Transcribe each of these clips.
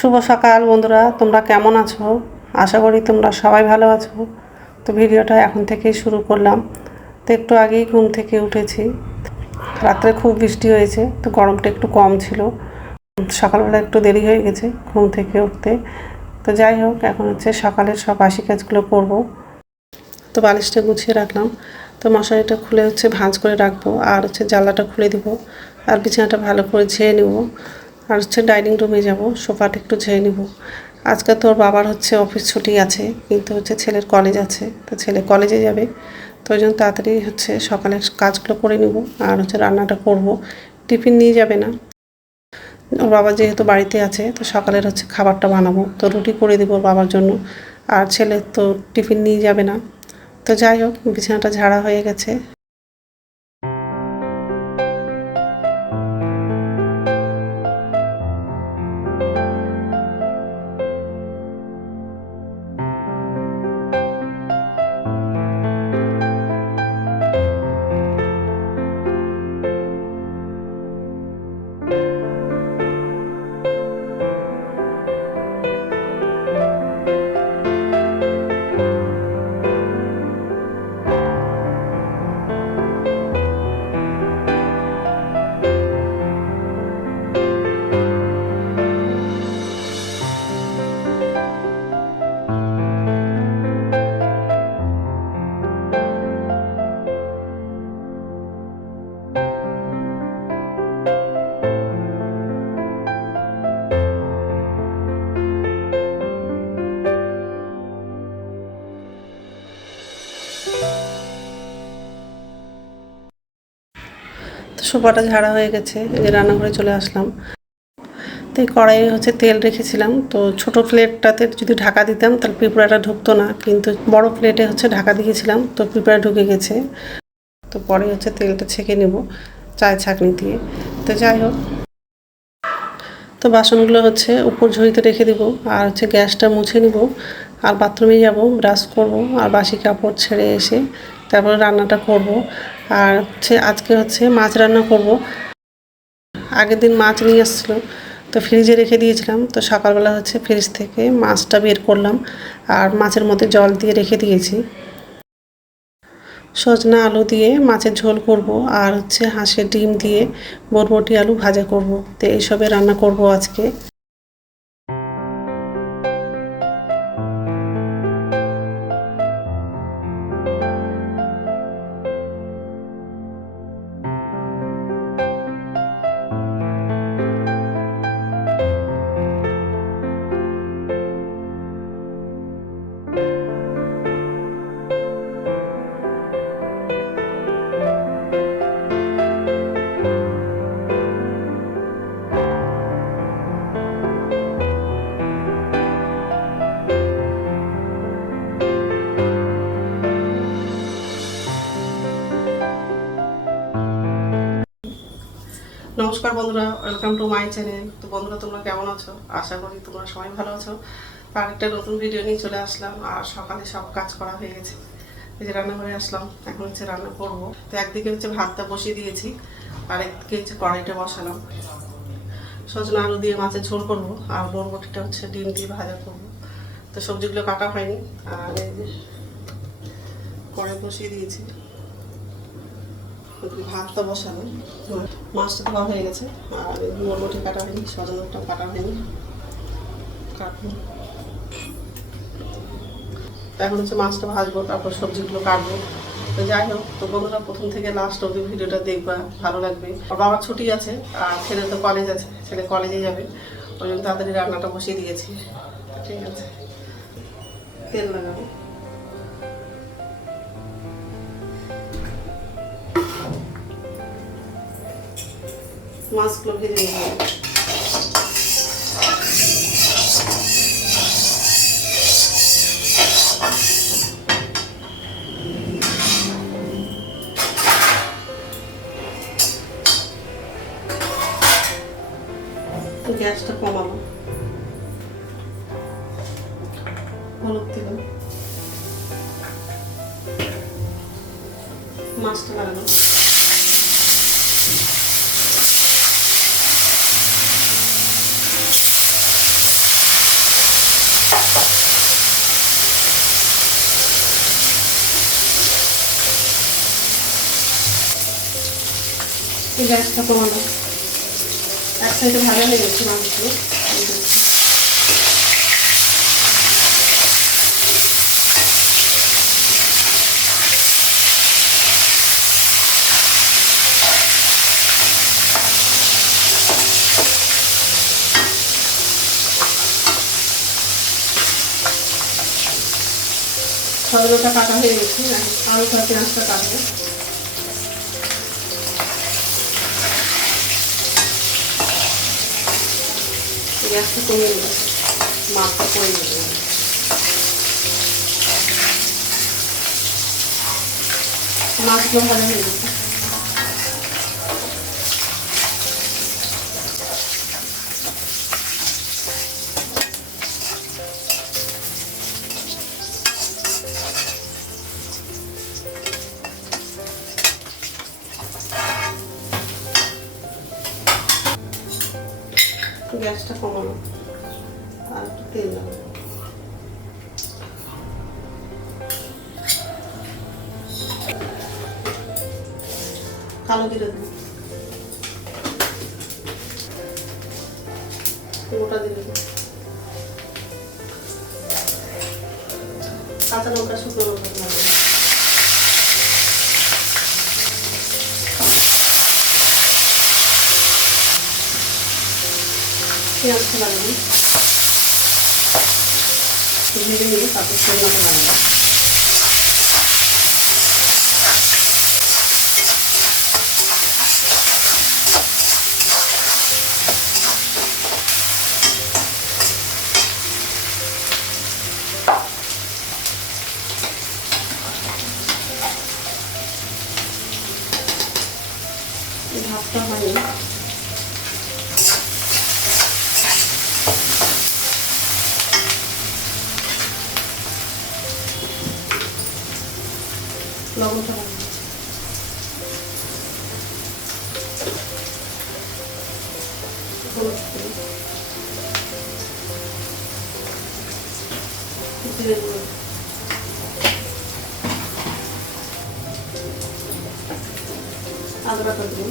শুভ সকাল বন্ধুরা, তোমরা কেমন আছো? আশা করি তোমরা সবাই ভালো আছো। তো ভিডিওটা এখন থেকেই শুরু করলাম। তো একটু আগেই ঘুম থেকে উঠেছি। রাত্রে খুব বৃষ্টি হয়েছে, তো গরমটা একটু কম ছিল। সকালবেলা একটু দেরি হয়ে গেছে ঘুম থেকে উঠতে। তো যাই হোক, এখন সকালের সব বাসি কাজগুলো করব। তো বালিশটা গুছিয়ে রাখলাম। তো মশারিটা খুলে ভাঁজ করে রাখবো, আর জানলাটা খুলে দিব, আর বিছানাটা ভালো করে ঝেয়ে নেব। আর ডাইনিং রুমে যাব, সোফাটা একটু ঝেয়ে নেব। আজকে তোর বাবার অফিস ছুটি আছে, কিন্তু ছেলের কলেজ আছে, তো ছেলে কলেজে যাবে। তো ওই জন্য তাড়াতাড়ি সকালের কাজগুলো করে নেব। আর রান্নাটা করব। টিফিন নিয়ে যাবে না, ওর বাবা যেহেতু বাড়িতে আছে, তো সকালের খাবারটা বানাবো। তো রুটি করে দেবো ওর বাবার জন্য। আর ছেলে তো টিফিন নিয়ে যাবে না। তো যাই হোক, বিছানাটা ঝাড়া হয়ে গেছে। তো সোফাটা ঝাড়া হয়ে গেছে, এই যে রান্নাঘরে চলে আসলাম। তো এই কড়াইয়ে তেল রেখেছিলাম। তো ছোট প্লেটটাতে যদি ঢাকা দিতাম তাহলে পিঁপড়াটা ঢুকতো না, কিন্তু বড় প্লেটে ঢাকা দিয়েছিলাম, তো পিঁপড়া ঢুকে গেছে। তো পরে তেলটা ছেঁকে নেব চায় ছাঁকনি দিয়ে। তো যাই হোক, তো বাসনগুলো উপর ঝুড়িতে রেখে দিব। আর গ্যাসটা মুছে নিব, আর বাথরুমে যাব, ব্রাশ করব, আর বাসি কাপড় ছেড়ে এসে তারপর রান্নাটা করব। আর আজকে মাছ রান্না করব। আগের দিন মাছ নিয়ে এসেছিলো, তো ফ্রিজে রেখে দিয়েছিলাম। তো সকালবেলা ফ্রিজ থেকে মাছটা বের করলাম, আর মাছের মধ্যে জল দিয়ে রেখে দিয়েছি। সজনা আলু দিয়ে মাছের ঝোল করব, আর হাঁসের ডিম দিয়ে বরবটি আলু ভাজা করব। তো এইসবে রান্না করব আজকে। নমস্কার বন্ধুরা, ওয়েলকাম টু মাই চ্যানেল। তো বন্ধুরা, তোমরা কেমন আছো? আশা করি তোমরা সবাই ভালো আছো। আর একটা নতুন ভিডিও নিয়ে চলে আসলাম। আর সকালে সব কাজ করা হয়ে গেছে, এই যে রান্নাঘরে আসলাম। এখন রান্না করবো। তো একদিকে ভাতটা বসিয়ে দিয়েছি, আর একদিকে কড়াইটা বসালাম। সজনা আলু দিয়ে মাছের ঝোল করবো, আর বরবটিটা ডিম দিয়ে ভাজা করবো। তো সবজিগুলো কাটা হয়নি, আর এই যে কড়াই বসিয়ে দিয়েছি। ভাতটা বসানো, মাছটা ধোয়া হয়ে গেছে, আর বরবটি কাটা হয়নি, সজনাটা কাটা হয়নি, কাটবো। এখন মাছটা ভাজবো, তারপর সবজিগুলো কাটবো। তো যাই হোক, তো বন্ধুরা প্রথম থেকে লাস্ট অবধি ভিডিওটা দেখবা, ভালো লাগবে। আর বাবার ছুটি আছে, আর ছেলে তো কলেজ আছে, ছেলে কলেজে যাবে, ওই জন্য তাড়াতাড়ি রান্নাটা বসিয়ে দিয়েছি। ঠিক আছে, তেল লাগাবো। মাছগুলো ভেজে নিয়ে গ্যাসটা কমাবো, হলুদ দিলাম, মাছটা লাগানো, গ্যাসটা কমানো। এক সাইডে ভালো হয়ে গেছে মাংস। সজনাটা কাটা হয়ে গেছে, আলুটা পেঁয়াজটা কাটবো। গ্যাসটা কমিয়ে নেব, মাছটা করে নেব। মাছগুলো ভালো হয়ে গেছে। গ্যাসটা কমানো আর একটু তেল দেবো। কালো জিরে দেবো, গোটা জিরে দেবো, কাঁচা লঙ্কা, শুকনো লঙ্কা দেবো। পেঁয়াজটা লাগাবো, ভেজে নিয়ে তারপর সজনাটা লাগাবো। ভাতটা হয়নি, লবণটা লাগবে, হলুদ দেবো, জিরে গুঁড়ো, আদা বাটা দেবো,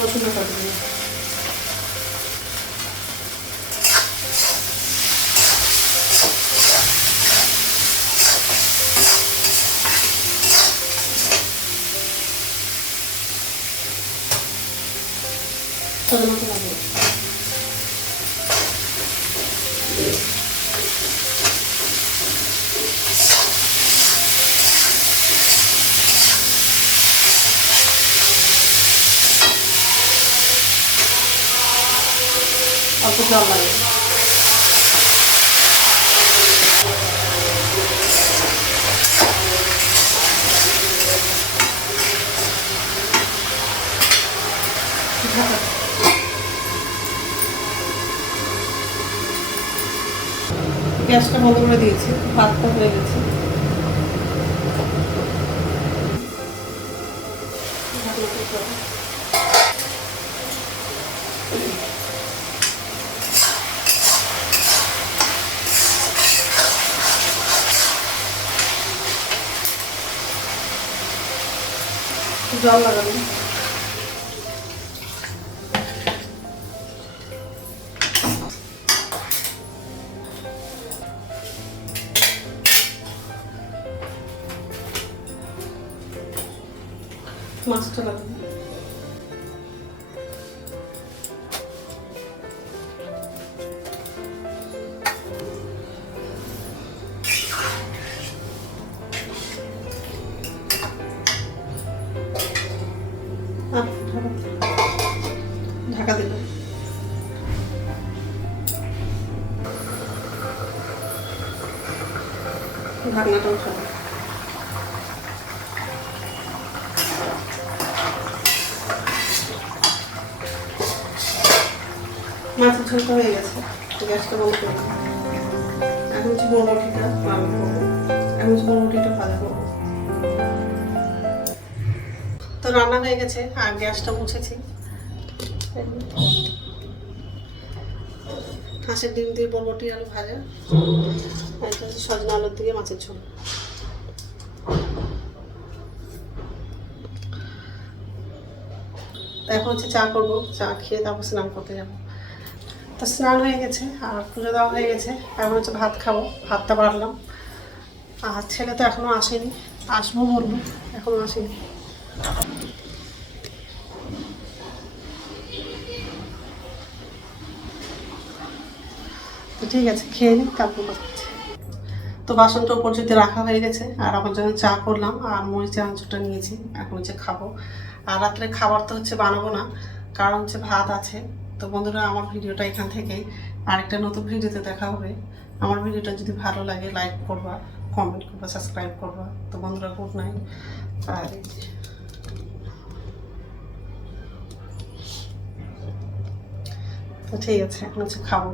রসুন বাটা দেবো, সজনাটা লাগবে, অল্প জল লাগে। গ্যাসটা বন্ধ করে দিয়েছি, ভাতটা হয়ে গেছে। জল লাগাবো, মাছটা লাগাবো, ঢাকা দিল। ঢাকনাটা উঠাবো। মাছের ঝোলটা হয়ে গেছে, গ্যাসটা বন্ধ করে দেবো। এখন হচ্ছে বরবটিটা রান্না করবো, এখন হচ্ছে বরবটিটা ভাজা করবো। তো রান্না হয়ে গেছে আর গ্যাসটা মুছেছি। হাঁসের ডিম দিয়ে বরবটি আলু ভাজা, আর এটা হচ্ছে সজনা আলুর দিয়ে মাছের ঝোল। তো এখন হচ্ছে চা করবো, চা খেয়ে তারপর স্নান করতে যাবো। তো স্নান হয়ে গেছে আর পুজো দেওয়া হয়ে গেছে, এখন হচ্ছে ভাত খাবো, ভাতটা বাড়লাম। আর ছেলে তো এখনও আসেনি, আসবো বলবো, এখনও আসেনি। তো ঠিক আছে, খেয়ে নিই তারপর করছি। তো বাসনটা উপর যদি রাখা হয়ে গেছে আর আমার জন্য চা করলাম আর মুড়ি চানাচুরটা নিয়েছি, এখন হচ্ছে খাবো। আর রাত্রে খাবার তো হচ্ছে বানাবো না, কারণ হচ্ছে ভাত আছে। তো বন্ধুরা, আমার ভিডিওটা এখান থেকেই, আরেকটা নতুন ভিডিওতে দেখা হবে। আমার ভিডিওটা যদি ভালো লাগে লাইক করবা, কমেন্ট করবা, সাবস্ক্রাইব করবা। তো বন্ধুরা, গুড নাইট। আর তো ঠিক আছে, এখন হচ্ছে খাবো।